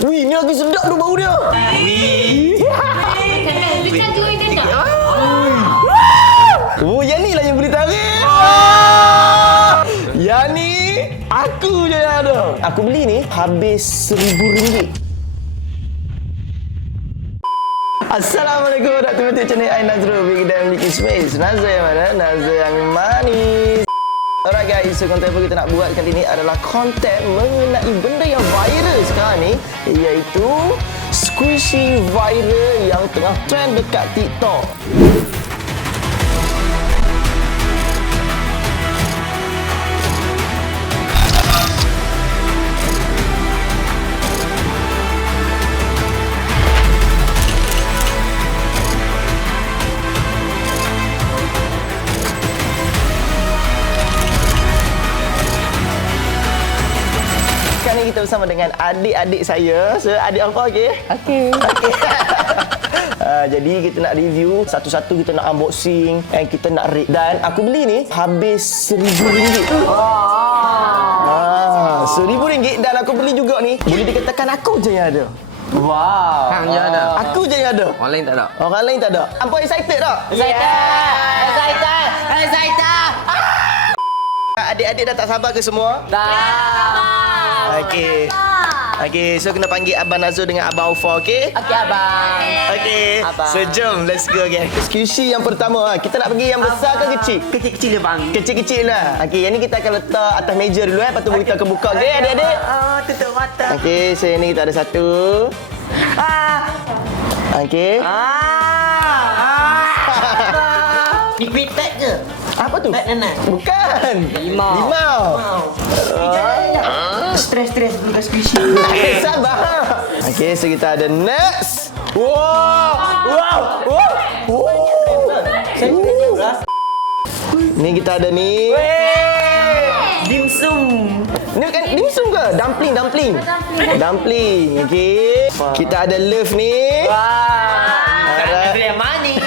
Wih, ni lagi sedap tu bau dia. Oh, yang ni lah yang boleh tarik. Yang ni aku je yang ada. Aku beli ni habis RM1,000. Assalamualaikum warahmatullahi wabarakatuh. Channel I Nazrul Big Dan Mickey Space. Nazrul yang mana? Nazrul yang manis. Alright guys, so konten apa kita nak buat kali ni adalah konten mengenai benda yang viral sekarang ni, iaitu squishy viral yang tengah trend dekat TikTok. Sekarang ni kita bersama dengan adik-adik saya. So, adik apa okey? Okey. Jadi kita nak review satu-satu, kita nak unboxing and kita nak rate. Dan aku beli ni habis RM1,000. RM1,000 dan aku beli juga ni. Boleh dikatakan aku je yang ada. Wow. Hang je ada. Aku je yang ada. Orang lain tak ada. Orang lain tak ada. Hampa excited tak? Excited. Adik-adik dah tak sabar ke semua? Okey. Okey, so kena panggil Abang Nazrul dengan Abang Aufa, okey? Okey abang. Okey. Abang. So jom, let's go again. Squishy yang pertama, kita nak pergi yang besar ke kecil? Kecil-kecil je bang. Kecil-kecil lah. Okey, yang ni kita akan letak atas meja dulu lepas tu kita akan buka. Okey, adik-adik? Tutup mata. Okey, so yang ni kita ada satu. Okey. Ni pitek ke? Apa tu? Beg nanas. Bukan. Limau. Stres dulu kat squishy. Sabar. Okey, so kita ada nuts. Wow. Ni kita ada ni. Dimsum. Ni kan dimsum ke? Dumpling. Dumpling. Okey. Kita ada love ni. Ada yang manis.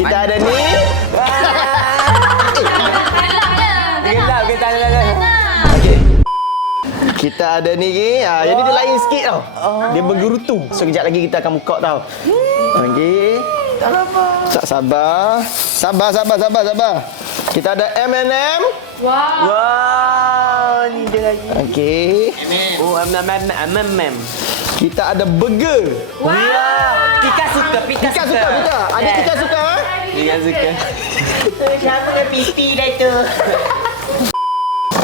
Kita ada ni. Gelap kita ada. Okey. Kita ada ni. Yang ni dia lain sikit tau. Dia bergerutu. So kejap lagi kita akan buka tau. Okey. Tak sabar. Sabar. Kita ada M&M. Wow, ni dia lagi. Okey. Oh, mem. Kita ada burger. Wow. Pika suka. Pika. Ada Pika suka? Pika suka. Siapa dah pipi dah tu?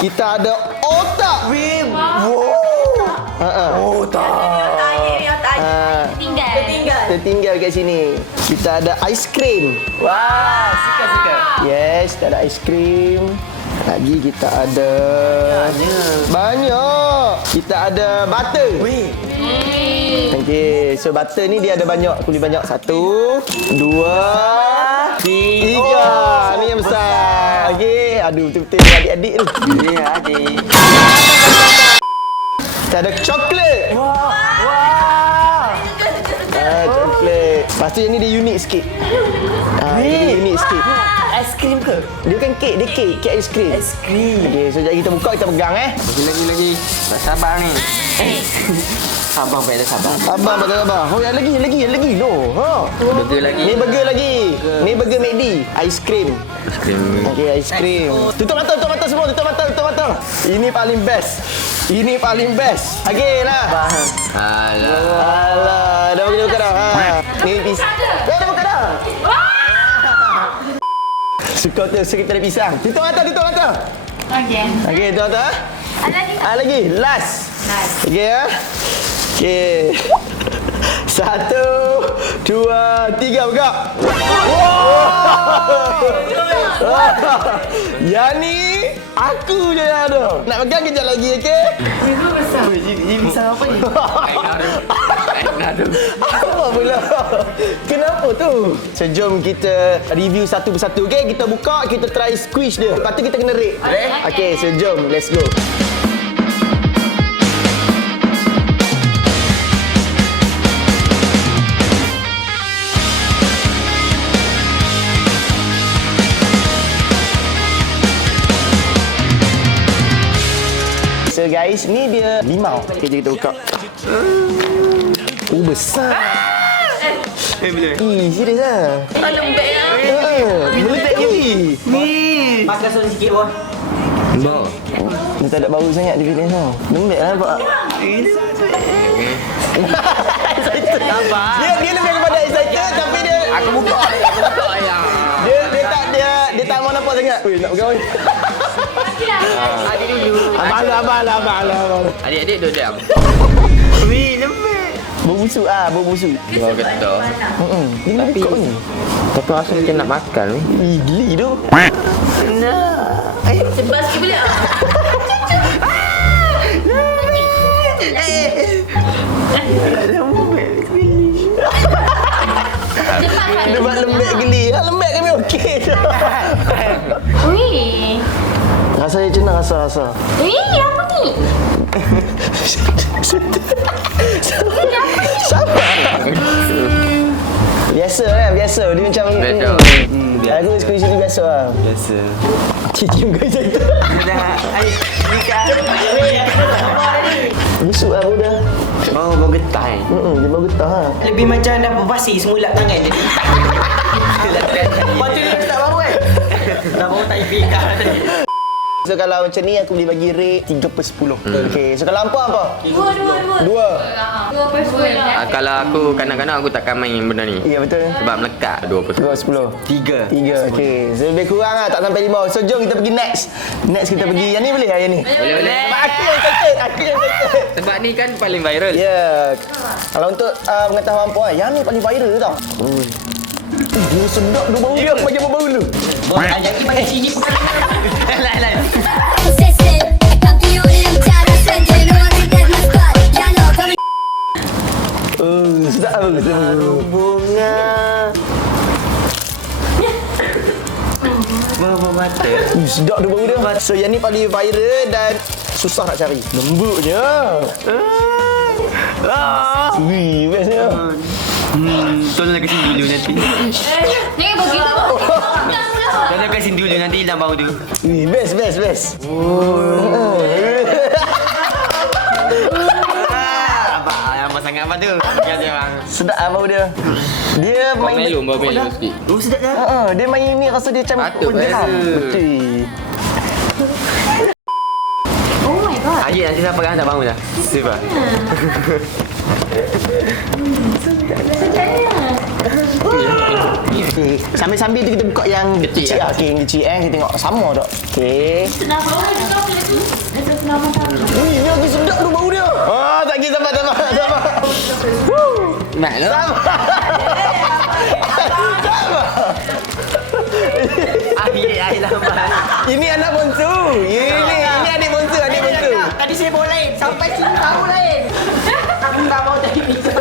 Kita ada otak. Otak. Tertinggal kat sini. Kita ada aiskrim. Wah, suka. Yes, kita ada aiskrim. Lagi kita ada banyak. Kita ada butter. Okey, so butter ni dia ada banyak, kulit banyak. 1, 2, 3. Ni yang besar. Okey, aduh betul-betul adik-adik tu. Ya, adik. Kita ada coklat. Wah. Coklat. Lepas tu yang ni dia unik sikit. Dia unik sikit. Aiskrim ke? Dia bukan kek, dia kek aiskrim. Aiskrim. Okey, so jap kita buka, kita pegang Lagi. Tak sabar ni. Abang baik dah sabar. Abang sabar. Oh, yang lagi. No. Burger lagi. Ni burger lagi. Ni burger McD. Aiskrim. Okey, aiskrim. Tutup mata semua. Tutup mata. Ini paling best. Okey lah. Alah, dah bagi buka dah. Ni pisang. Dah buka dah. Suka tu, kita ada pisang. Tutup mata. Okey, tutup mata. Ada lagi. Last. Okey ya. Okey. 1, 2, 3 buka. Yang ni aku je yang ada. Nak pegang kejap lagi, okey? Ini pisang apa ni? Apa pula? Kenapa tu? So, jom kita review satu persatu, okey? Kita buka, kita try squish dia. Lepas tu kita kena rate. Okey, so jom. Let's go. So guys, ni dia limau. Okay, jom kita buka. Oh, besar. Bila? Serius lah. Lembek lah. Meletak gini. Ni. Makan soda sikit bawah. Bawah. Dia tak ada bau sangat di video tau. Lembek lah nampak. Sabar. Dia lebih kepada excited tapi dia Aku buka ya. dia tak mau nampak sangat. Weh, nak bergaul. Adik dulu. Abang. Adik-adik duduk diam. Wih, lembek. Bau busuk ah, bau busuk. Bau getah. Dia nak buka ni. Tapi rasa macam nak makan ni. Ih, geli tu. Sebab sikit boleh tak? Dia buat lembek geli. Lembek kami okey je. Wih. Rasa macam mana rasa? Wih, apa ni? Biasa kan, biasa. Dia macam Biasa. Aku squeeze ni biasa lah. Biasa. Cium guys itu. Dah. Ayo, nikah. Busuk lah budak. Bau getah. Dia bau getah lah. Lebih macam dah berbasi semua lap tangan je. Lepas tu dia tak bau kan? Dah bau tak ifikah tadi. So kalau macam ni aku boleh bagi rate 3/10. Okey, so kalau hampa apa? Dua. 2/10. Kalau aku kanak-kanak aku takkan main benda ni. Ya betul. Sebab melekat 2/10. 3. 3, okey. So lebih kurang lah, tak sampai 5. So jom kita pergi next. Next kita pergi, yang ni boleh lah yang ni? Boleh. Sebab aku yang excited. Sebab ni kan paling viral. Ya. Kalau untuk pengetahuan hampa, yang ni paling viral tau. Dia sedap dia bau dia, aku bagi bau dulu. Yang ni pakai sini pun. Lain. Consistent, campione non c'era sempre non rider ma squad, ya no come Sedap Bunga. Bau mata. Sedap dia bau dia. So yang ni paling viral dan susah nak cari. Lembutnya. Wih, bestnya. Tolong kasi dulu nanti. Ni begitu. Tolong kasi dulu nanti hilang bau tu. Wih, best. Apa sangat apa tu? Ya bang. Sedap lah bau dia. Dia Bau main melon sikit. Oh sedap dah. dia main ni rasa dia macam Patut geram. beza. Betul. Oh my god. Adik nanti saya pegang tak bangun dah. Siapa? Okay. Sambil-sambil tu kita buka yang Kecil lah. Okay, yang kecil kita tengok sama tak. Okay. Kenapa? Kenapa? Wih, ni lagi sedap tu bau dia. Tak kisah sabar. Nak lah. Air lambat. Ini anak bonsu. Ini adik bonsu. Tadi saya bawa lain. Sampai sini tahu lain. Aku tak mau jadi pizza.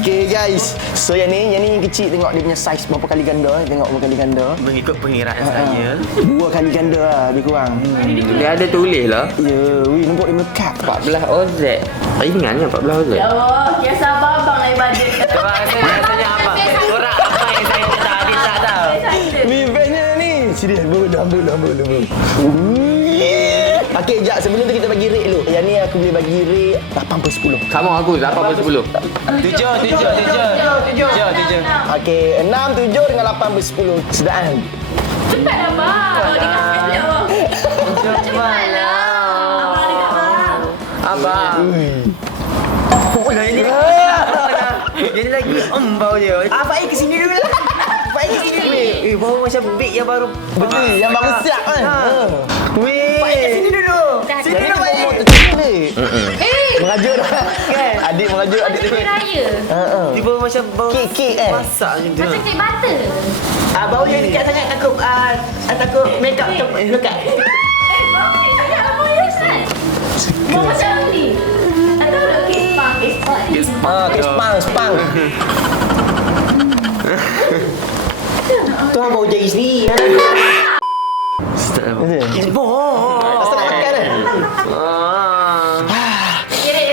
Okay guys. So yang ni yang kecil, tengok dia punya saiz berapa kali ganda. Tengok berapa kali ganda. Mengikut pengiraan saya. 2 kali ganda lah lebih kurang. Dia ada tulis lah. Ya, wih nampak dia melekat. 14 OZ. Tak ingatnya 14 OZ. Ya Allah, ya sabar bang naik bajet. Sebab rasanya apa? Korang apa yang saya tak adik tak tahu. Wih bestnya ni. Serius, hambul. Okay, sekejap. Sebelum tu kita bagi rate dulu. Yang ni aku boleh bagi rate 8/10. Sama aku 8/10. 7. Okay, 6, 7 dengan 8/10. Sedap kan? Cepat lah bang. Cepat lah. Abang dekat bang. Abang. Oh lah ini. Dia lagi bau dia. Baik ke sini dulu. Bau macam big yang baru. Betul, yang baru siap kan? Wih. Baik ke sini dulu. Sini dulu baik. Baik. Merajuk dah. Kan? Adik merajuk adik dia. Raya. Dia bau macam bau Kek masak macam tu. Macam kek butter. Bau yang dekat sangat takut make up dekat. Apa ya Ustaz? Mau macam ni. Atau nak kek spang. Spang. Tu bau jari sendiri. Asal nak makan kan? Okay.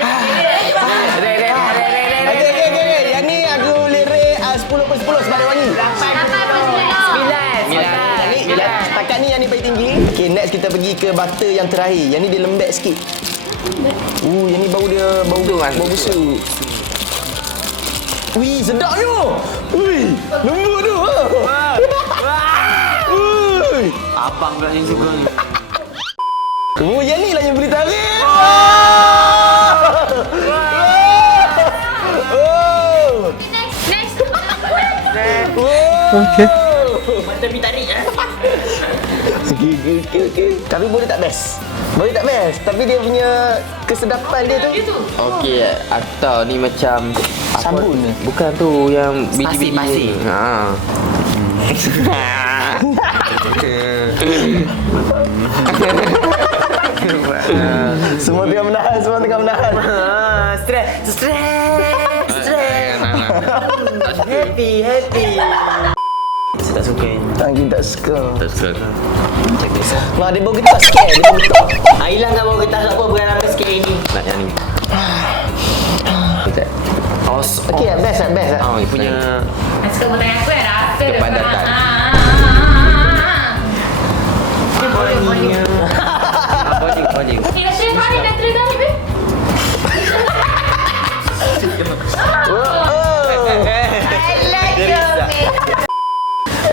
Yang ni aku boleh rate 10/10 sebab dia wangi. 8/10. Setakat ni yang ni paling tinggi. Okay, next kita pergi ke butter yang terakhir. Yang ni dia lembek sikit. Yang ni bau dia bau busuk. Wih, sedapnya. Wih, lembut tu. Wih. Abang pula yang suka ni. Yang ni lah yang boleh tarik. Next. Okey. Tapi tarik Okey. Tapi boleh tak best? Boleh tak best? Tapi dia punya kesedapan dia tu. Itu. Okey, atau ni macam Sabun ni. Bukan tu yang biji-biji. Pasir. Ha. Semua tengah menahan. Stres. Happy. Saya tak suka ni. Tangki tak suka. Tak suka. Macam biasa. Wah, dia bau getah sikit. Dia bau getah. Hilang tak bawa getah apa beranak sikit hari ni. Nak yang ni. Okey. Okey, best lah. Oh, Dia punya Suka bertanya aku ya rasa. Kepadatan. Boleh. Boleh. Okay, Syed Hari dah terus dah ni, babe.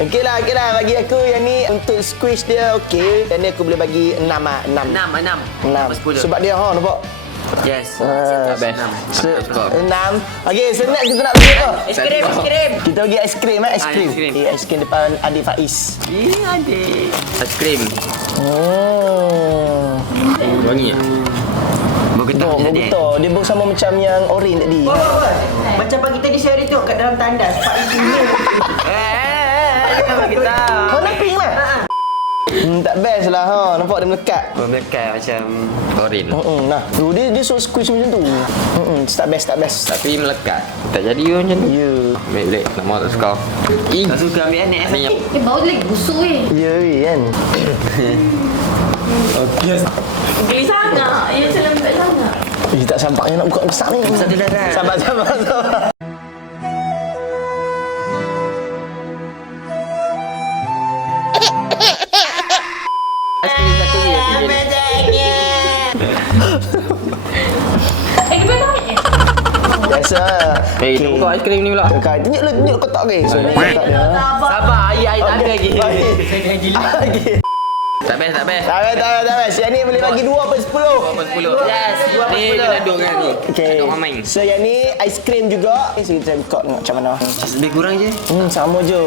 Okey lah. Bagi aku yang ni untuk squish dia okey. Yang ni aku boleh bagi 6 lah. 6. 6. Sebab dia nampak. Yes. Tak best. 6. Okey, so next kita nak pergi apa? Es krim. Kita pergi aiskrim aiskrim. Aiskrim. Okey, aiskrim depan Adik Faiz. Adik. Aiskrim. Wangi tak? Bau getah macam ni. Betul. Dia bau sama macam yang orange tadi. Macam pagi tadi saya hari tu kat dalam tandas. Pak Ibu. Getah. Warna pink lah. Tak best lah ha. Nampak dia melekat. Melekat macam Orin. Nah, dia suruh squish macam tu. Tak best. Tapi melekat. Tak jadi macam tu. Ya. Baik. Nak mau tak suka. tak suka ambil anak Ni yang Bau dia lagi busuk weh. Ya kan. Geli sangat. Ya, macam lembut sangat. Tak sabarnya nak buka besar ni. Satu darat. Sabar. aiskrim satu je. Kita tarik je. Biasa. Kita buka aiskrim ni pula. Kau tunjuk kotak ke? So ni kotak dia. Sabar, air tak ada lagi. Okey. Tak best. Tak best. Yang ni boleh bagi 2/10. 10. Yes, Ni kena duduk dengan ni. Okey. Ada orang main. So yang ni aiskrim juga. So kita buka tengok macam mana. Lebih kurang je. Sama je.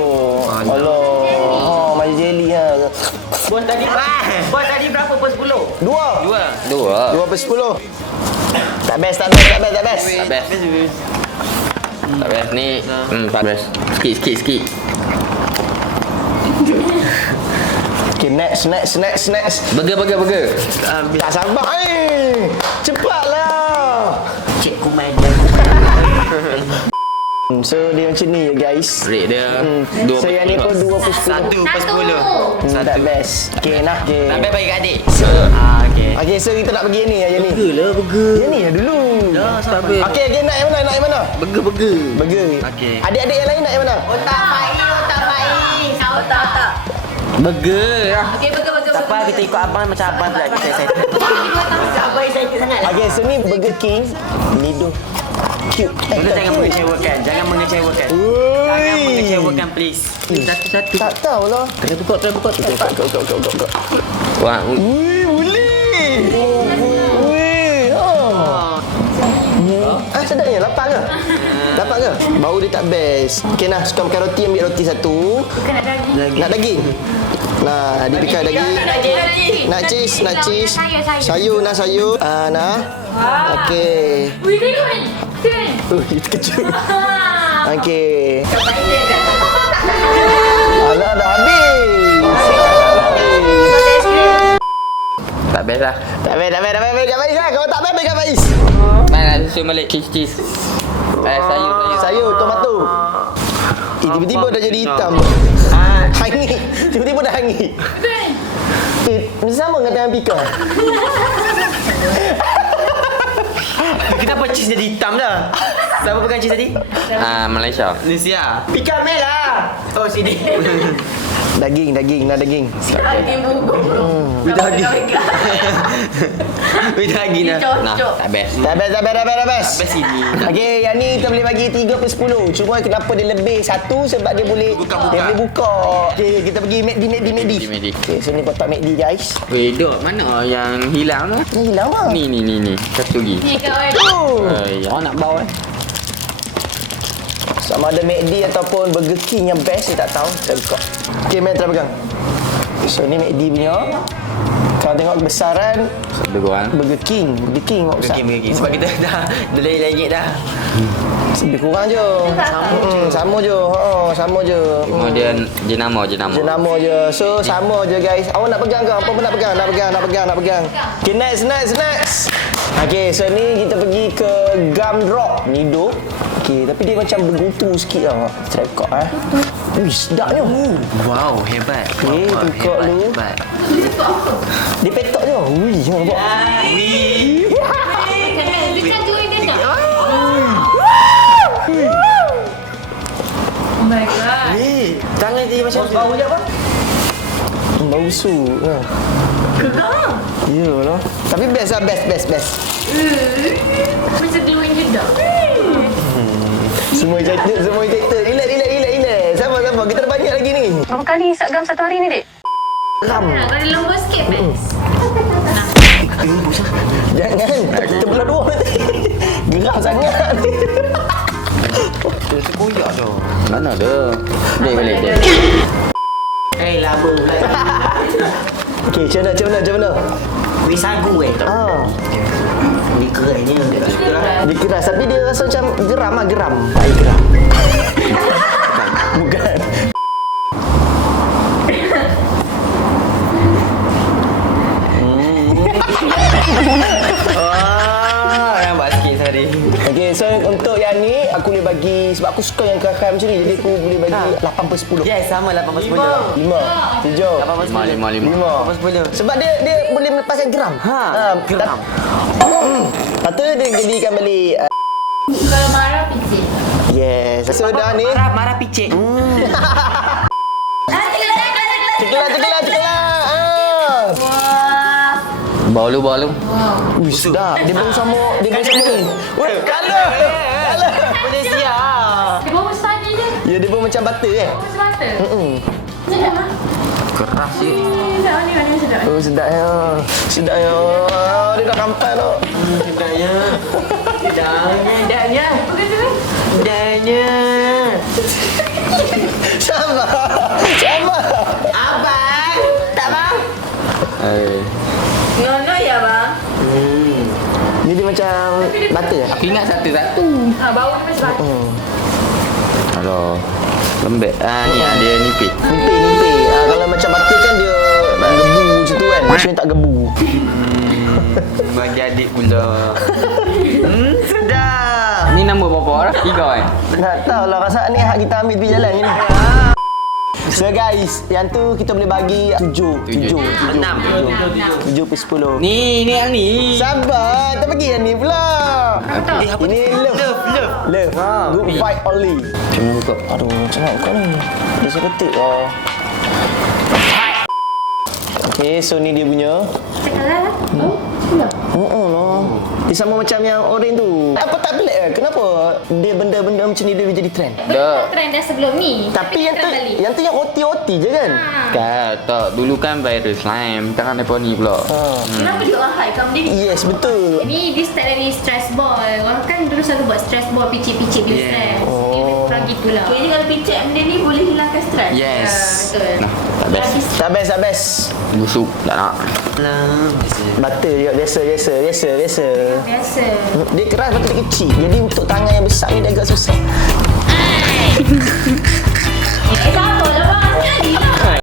Allah. Macam jelly lah. Bos tadi berapa per 10? 2. 2. 2/10. Tak best. Tak best. Ni tak best. Sikit. Okay, next. Burger. Tak sabar cepatlah. Cikgu main. So dia macam ni ya guys. Rate dia So yang ni pun 2/10. 1 per 10. Tak best. Okay nah. Okay. Sampai bagi kat adik. Okey. Okay, so kita nak pergi yang ni yang ni. Burger. Yang ni ya dulu. Tak best. Okay, nak yang mana? Burger. Burger. Okey. Adik-adik yang lain nak yang mana? Otak Faiz. Otak. Burger lah. Okey, burger. Tak apa, kita ikut abang macam abang pula. Kita excited. Abang excited sangat lah. Okay, so ni Burger King. Nido. Cute. Bunda jangan mengecewakan. Jangan mengecewakan, please. Satu-satu. Tak tahulah. Try buka. Kau. Wah, Wih, boleh. Wih. Sedapnya. Lapar ke? Bau dia tak best. Okay nah, suka makan roti, ambil roti satu. Bukan nak daging. Nak daging? Nah, dia pikat daging. Nak cheese. Sayur. Nah. Okey. Wih, tengok ni. Itu kecil. Okey. Alah, dah habis. tak best lah. Tak best lah. Kalau tak best, bagi Faiz. Mana susun balik cheese. Sayur. Sayur, tomato. Tiba-tiba dah jadi hitam. Hangit. Tiba-tiba dah hangit. Sama dengan tangan pika. Kenapa cheese jadi hitam dah? Siapa pegang cheese tadi? Malaysia. Malaysia. Pika Mel lah. Oh, sini. Daging. Daging bubur bro. Daging. Daging dah. Nah, Cocok. tak best. Dah best. Best ini. Okey, yang ni kita boleh bagi 3/10. Cuma kenapa dia lebih 1 sebab dia boleh buka. Okey, kita pergi McD. Okey, so ni kotak McD guys. Weh, dok, mana yang hilang tu? Ni hilang ah. Ni. Satu lagi. Ni kawan. Awak nak bawa Sama ada McD ataupun Burger King yang best, saya tak tahu. Saya buka. Okey, Matt try pegang. So ni McD punya. Kalau tengok kebesaran Ada korang. Burger King tengok besar. Pergi. Sebab kita dah RM2 dah. Lebih kurang je. Sama je. Sama je. Kemudian jenama. Jenama je. So sama je guys. Awak nak pegang ke? Apa pun nak pegang? Okay, next. Okay, so ni kita pergi ke Gumdrop Nido. Okay, tapi dia macam bergutu sikit tau. Try buka Wih, sedapnya. Wow, hebat. Okay, buka dulu. Hebat. Dia petok je. Wih, nampak. Bukan tu yang kena. Oh my god. Tangan dia macam bau je apa? Bau su. Geram. Yalah. Tapi best lah, best. Macam glowing juga. Semua ejector. Relax. Sabar. Kita ada banyak lagi ni. Berapa kali isap gam satu hari ni, Dek? Ram. Nah, kalau dia lembut sikit best. Jangan. Kita belah dua nanti. Geram sangat. Dia terkoyak tu. Mana ada? Dek balik dek. Laba pula. Okey, macam mana? Kuih sagu Ni kerennya. Dia keras tapi dia rasa macam geram. Baik geram. Bukan. Nampak sikit tadi. Okey, so untuk yang ni aku boleh bagi sebab aku suka yang keras macam ni jadi aku boleh bagi 8/10. Yes, sama 8/10. 5, 7, 8/10. sebab dia boleh melepaskan geram. Geram. Lepas tu dia jadikan balik Kalau marah picit. yes. So dah ni Marah picit. cekelah. Wah. Bawa lu. Wih, sedap. Dia baru sama ni. Weh, kalah. Malaysia. Dia bawa besar ni je. Ya, dia pun macam butter Bawa semata. Sedap ah. Keras je. Sedap ni sedap. Oh, sedapnya. Dia dah kampai tu. Sedapnya. Sama. Abang, tak bang? Ngono ya bang. Ni dia macam butter. Aku ingat satu-satu. Bau dia macam batu. Kalau lembek. Ni ada nipis. Nimpi. Kalau macam butter kan dia gebu macam tu kan. Macam ni tak gebu. Bagi adik pula. Sedap. Ni nombor berapa orang? 3 kan? Tak tahulah rasa ni hak kita ambil pergi jalan ni. So guys, yang tu kita boleh bagi 7 per 10. Ni yang ni. Sabar, kita bagi yang ni pula. Ini love. Good vibe only. Macam mana buka? Aduh, macam mana kau ni? Dia suruh ketik lah. Okay, so ni dia punya. Cakalah. Oh, sedap. lah. Dia sama macam yang orange tu. Apa tak pelik ke? Kenapa dia benda-benda macam ni dia jadi trend? Dah trend dah sebelum ni. Tapi yang tu balik. yang OT je kan? Kan, tak. Dulu kan viral slime. Sekarang depa ni pula. Kenapa dia orang hype kamu dia? Yes, betul. Ni dia start dari stress ball. Orang kan dulu selalu buat stress ball, picit-picit bila stress. Dia lebih kurang gitulah. Jadi kalau picit benda ni boleh hilangkan stress. Yes. Betul. Nah, tak best. Tak best. Busuk. Tak nak. Butter juga biasa. Biasa. Dia keras betul dia kecil. Jadi untuk tangan yang besar ni dia agak susah. Sama lah bang. Jadilah.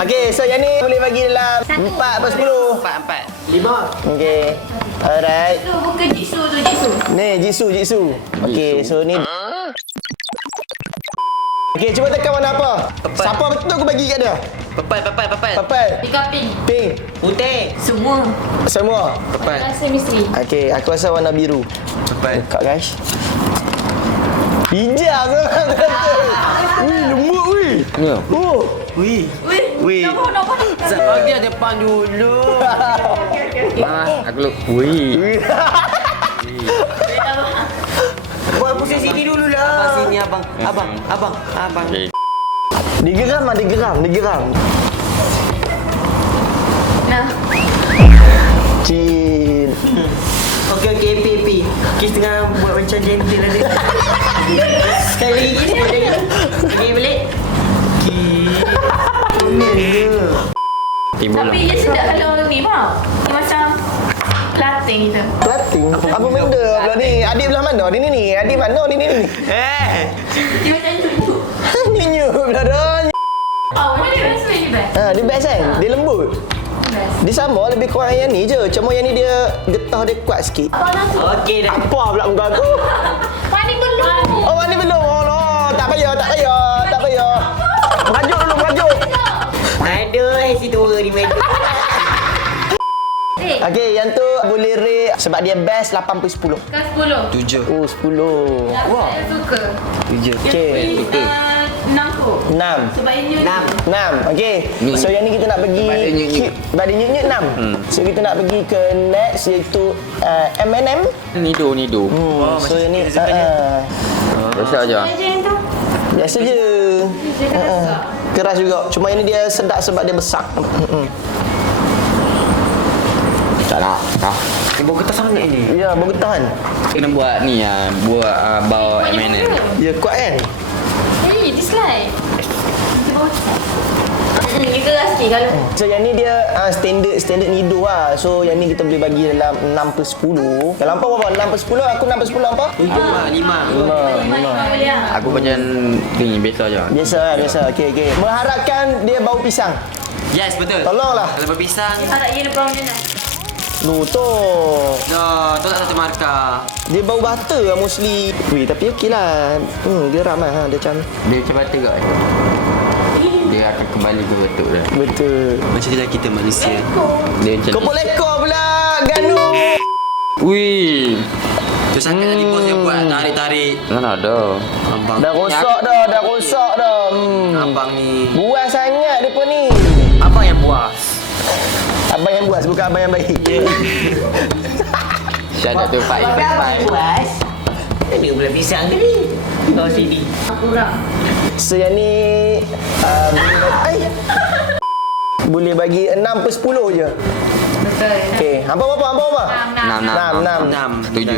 Okey, so yang ni boleh bagi dalam 4/10. 4. 5. Okey. Alright. Tu bukan jitsu. Ni jitsu. Okey, so ni Okey, cuba tekan warna apa? Siapa betul aku bagi kat dia? Papai. Purple, Pika pink. pink, Putih. semua. Papai. Rasa misteri. Okey, aku rasa warna biru. Papai. Buka guys. Hijau tu. Wih, lembut wih. Ya. Oh. Wih. Wih. Nombor. Sebab dia depan dulu. Aku lu. Wih. Buat pusing sini dulu lah. Abang sini abang. Abang. Digeram. Nah. Cin. Okey, Pi. Kis tengah buat macam gentle ada. Sekali lagi kis boleh. Okey, boleh. Tapi dia sedap kalau ni bang. Dia macam plating gitu. Plating. Apa benda pula ni? Adik belah mana? Ni. Adik mana? Ni. Dia macam cucuk. Nyu pula dah. Oh, mana dia best ni best? Dia best kan? Dia lembut. Best. Dia sama lebih kurang yang ni je. Cuma yang ni dia getah dia kuat sikit. Abang nasi. Okey dah. Apa pula muka aku? Mandi belum. Oh, mandi belum? Oh, no. Tak payah. Merajuk. Ada situ orang di meja. Okey, yang tu boleh rate sebab dia best 8/10. Kan 10. 7. Oh, 10. Wah. Saya suka. 7. Okey. 6 kot. 6. Sebab ini 6. Okey. Ni. So yang ni kita nak pergi Badan nyut-nyut 6. So kita nak pergi ke next iaitu M&M. Nido. So yang ni Biasa aja. aja yang tu. biasa je. Dia dah besar. Keras juga. Cuma yang ni dia sedap sebab dia besar. Tak nak. Dia bau getah sangat ni. Ya, bergetahan. Kena buat ni buat bau M&M. Ya, kuat kan? Hey, dislike. Dia bau dia keras sikit kalau. So yang ni dia standard Nido lah. So yang ni kita boleh bagi dalam 6/10. Kalau hampa berapa? 6/10. Aku 6/10 hampa? 5. 5 boleh lah. Aku macam ni biasa aja. Biasa. Okey. Mengharapkan dia bau pisang. Yes, betul. Tolonglah. Kalau berpisang. Harap dia brown je lah. Lu tu. Tu tak satu markah. Dia bau butter lah mostly. Weh, tapi okey lah. Geram lah. Dia macam... Dia macam batu kat. Dia akan kembali ke betul dah. Betul. Macam kita manusia. Dia macam Kepul ekor pula. Ganu. Wih. Tu sangat tadi bos yang buat tarik-tarik. Mana ada. Abang. Dah rosak dah. Abang ni. Buas sangat dia pun ni. Abang yang puas. Abang yang buas, bukan abang yang baik. Syarat tu Pak Ipan. Puas. Ada pula pisang ke ni? Kau sini. Kurang. So yang ni boleh bagi 6/10 je. Betul. Okey, hampa berapa? 6. Setuju.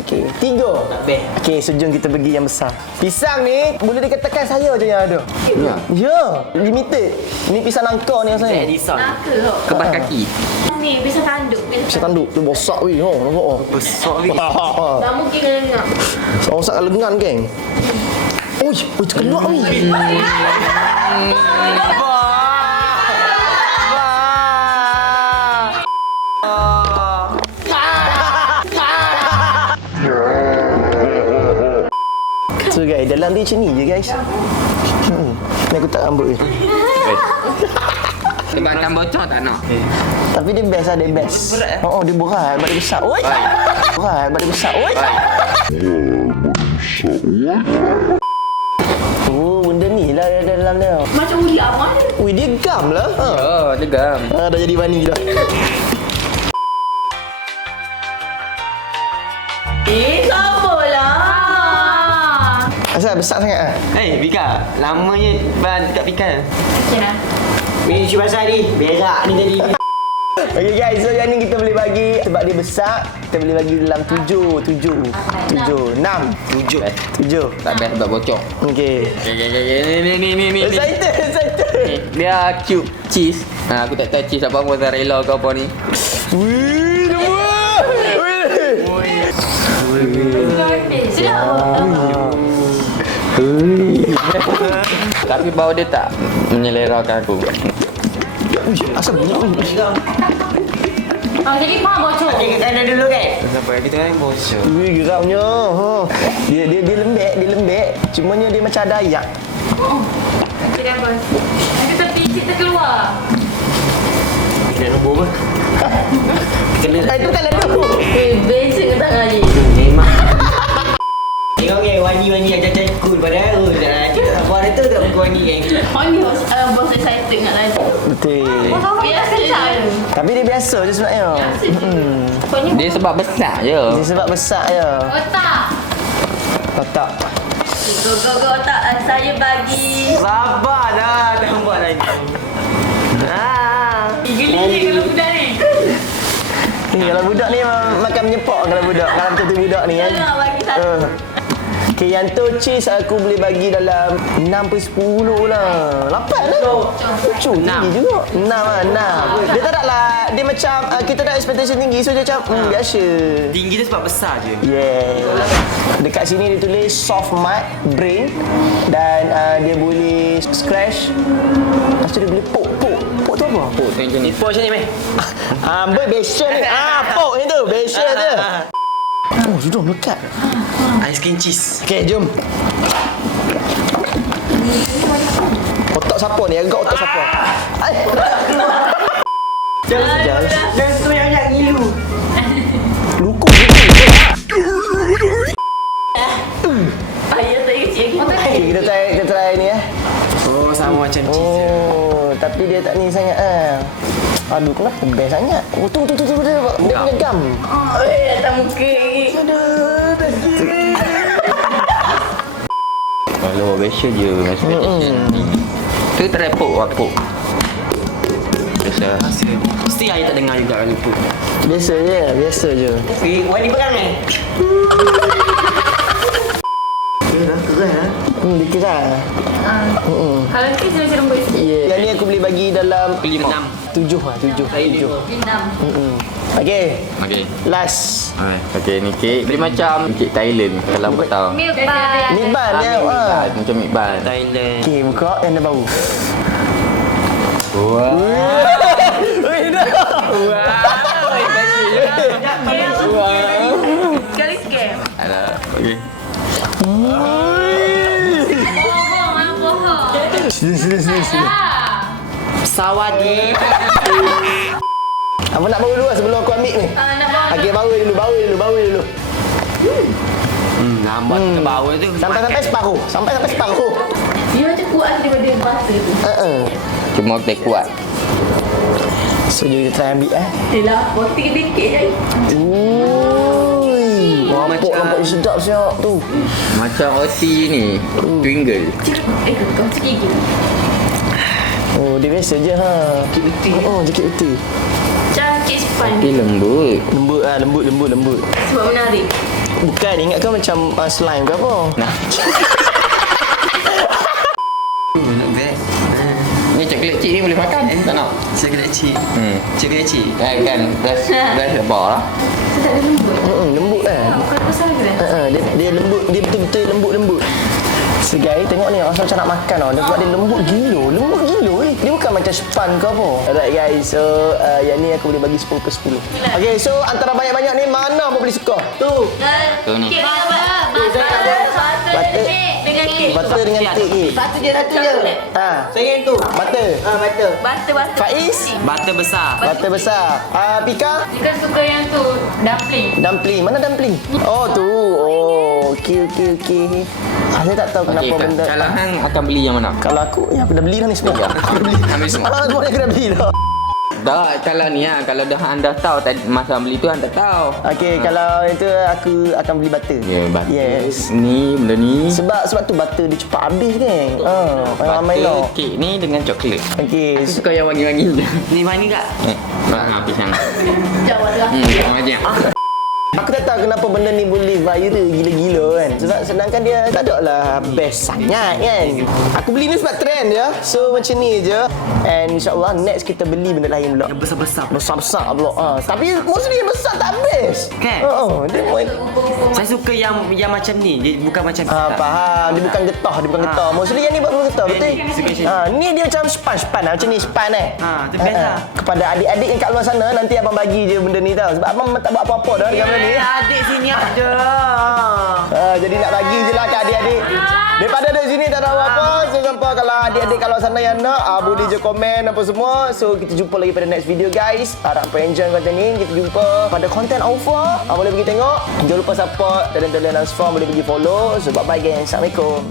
Okey, 3. Best. Okey, so jom kita pergi yang besar. Pisang ni boleh dikatakan saya je yang ada. Ya. Ya, limited. Ni pisang nangka ni rasanya. Edison. Naka kau. Kepas kaki. Ni pisang tanduk. Pisang tanduk tu besar weh. Nampak oh. Besar ni. Tak mungkin kena dengar. Seorang sak lengan geng. Oi, terkeluar weh. So guys, dalam dia macam ni je guys. Ni aku tak rambut je. Sebab kan bocor tak nak. Tapi dia best lah, dia best. Oh, dia berat, badan besar. Oi. Berat, badan besar. Oi. Oh, benda ni lah ada dalam dia. Macam ular mana? Ui, dia gam lah. Oh, legam. Dah jadi bani dah. Sama lah. Asal besar sangat ah. Pika. Lamanya dekat Pika. Okey lah. Ni cuba pasal ni. Berak ni tadi. Okay guys, so yang ni kita boleh bagi sebab dia besar, kita boleh bagi dalam 7. 6. 7. Tak best sebab bocor. Okey. Ni. Excited. Dia cube cheese. Aku tak tahu cheese apa mozzarella ke apa ni. Wih, semua. Sedap. Tapi bau dia tak menyelerakan aku. Asal bunyi ni? Jadi faham bocor. Kita kena dulu kan? Sampai kita kan bocor. Wih, geramnya. Dia lembek. Cumanya dia macam ada ayak. Nanti dah bos. Nanti tepi kita keluar. Kena nombor apa? Itu kan ada. Basic ke tak lagi? Memang. Tengok kan wangi-wangi yang cacat cool padahal. Tak buat Dia tu tak buku lagi geng. Oh ni bos excited nak lagi. Betul. Biasa je. Tapi dia biasa je sebenarnya. Pokoknya Dia sebab besar je. Dia sebab besar je. otak. Otak. Go otak. Saya bagi. Sabar dah. Dah buat lagi. Geli kalau budak ni. Ni kalau budak ni makan menyepak kalau budak. Kalau betul-betul budak ni kan. Tolong bagi satu. Okay, yang tu cheese aku boleh bagi dalam 6 per 10 lah. 8 lah. Lucu tinggi juga. 6 lah, 6. Dia tak nak lah. Dia macam, kita tak expectation tinggi. So dia macam, biasa. Tinggi tu sebab besar je. Yeah. Dekat sini dia tulis soft mud brain. Dan dia boleh scratch. Lepas tu dia boleh poke. Poke tu apa? Oh, macam ni. Ni macam ni meh. Besar ni. Poke ni tu. Besar tu. Oh, sudah melekat. Ice cream cheese. Okay, jom. Otak siapa ni? Agak otak siapa? Ay. Jangan tu yang banyak ngilu. Luku. Ayah tak kecil lagi. Okay, kita try ni ya. Oh, sama macam cheese je. Oh, tapi dia tak ni sangat Aduh, kenapa best sangat? Oh, tu. Dia punya gam. Datang muka lagi. Kalau biasa je expectation ni. Tu terepuk apa? Biasa. Mesti ayah tak dengar juga kali pun. Biasa je. Wali perang eh? Keras lah. Dikit lah. Kalau ni saya macam lembut sikit. Yang ni aku boleh bagi dalam 5. 7 lah, 7. Enam. Okay, Okey. last. Okey, ni kek dia macam kek Thailand kalau kau tahu. Milk bar. Mikban ya. Macam mikban. Thailand. Okay, buka yang dah bau. Wah. Sekali scam. Alah, okey. Bohong. Sini. Sawadi. Apa nak bawa dulu lah sebelum aku ambil ni? Nak bawa. Okay, bawa dulu. Nampak ke bawah tu. Sampai separuh. Dia macam kuat daripada butter tu. Cuma tak kuat. So, jom kita try ambil Yelah, roti dikit je. Ui, nampak sedap siap tu. Macam roti ni, Pringle. Kau cik gigi. Oh, dia biasa je ha. Sikit betul. Oh, sikit betul. Macam cik span. Tapi lembut. Lembut. Sebab menarik. Bukan, ingatkan macam slime ke apa? Nah, ni coklat cik ni boleh makan. Tak nak? Coklat cik. Coklat cik. Kan, best apa lah. Dia tak ada lembut. Lembut kan? Bukan pasal ke? Dia lembut, dia betul-betul lembut. So guys, tengok ni rasa macam nak makan tau. Dia buat dia lembut gila ni. Dia bukan macam span ke apa. Alright guys, so yang ni aku boleh bagi 10 per 10. Okay, so antara banyak-banyak ni mana apa boleh suka? Tu. Tu ni. Butter dengan kek. Butter dengan kek ni. Satu je. Saya yang tu. Butter. Butter. Butter. Faiz, Butter besar. butter besar. Pika, Dia kan suka yang tu, dumpling. dumpling. Mana dumpling? Oh tu. Oh, okey. Saya tak tahu kenapa Okey, benda. kalau hang akan beli yang mana? Kalau aku aku dah beli dah ni sebenarnya. Aku dah beli. Ambil semua. Kalau semua aku dah beli dah. Tak, kalau ni kalau dah anda tahu tadi masa beli tu anda tahu. Okey, kalau itu aku akan beli butter. Ya, butter. Yes. Ni benda ni. Sebab tu butter dia cepat habis geng. Ramai Butter lah. kek ni dengan coklat. Okey. Aku suka yang wangi-wangi je. Ni mana tak? Nak pisang. Jawab lah. Sama aja. Aku tak tahu kenapa benda ni boleh viral gila-gila kan. Sebab sedangkan dia tak ada lah best sangat kan. Aku beli ni sebab trend je. So macam ni je. And insyaAllah next kita beli benda lain pula. Yang besar-besar. Besar-besar pula. Tapi mostly yang besar tak best. Kan? Dia Saya suka yang macam ni. Dia bukan macam faham. Dia bukan getah, Mostly yang ni bukan getah, betul? Ni dia macam span lah. Macam ni span tu best lah. Kepada adik-adik yang kat luar sana, nanti abang bagi je benda ni tau. Sebab abang tak buat apa-apa dah dengan benda ni. Adik sini ada. Jadi nak bagi je lah kat adik-adik. Daripada dari sini tak tahu apa. So sampai kalau adik-adik kat luar sana yang nak, boleh je komen apa semua. So kita jumpa lagi pada next video guys. Harap enjoy konten ni. Kita jumpa pada konten Aufa. Boleh pergi tengok. Jangan lupa support dan Transform. Boleh pergi follow. So bye-bye guys. Assalamualaikum.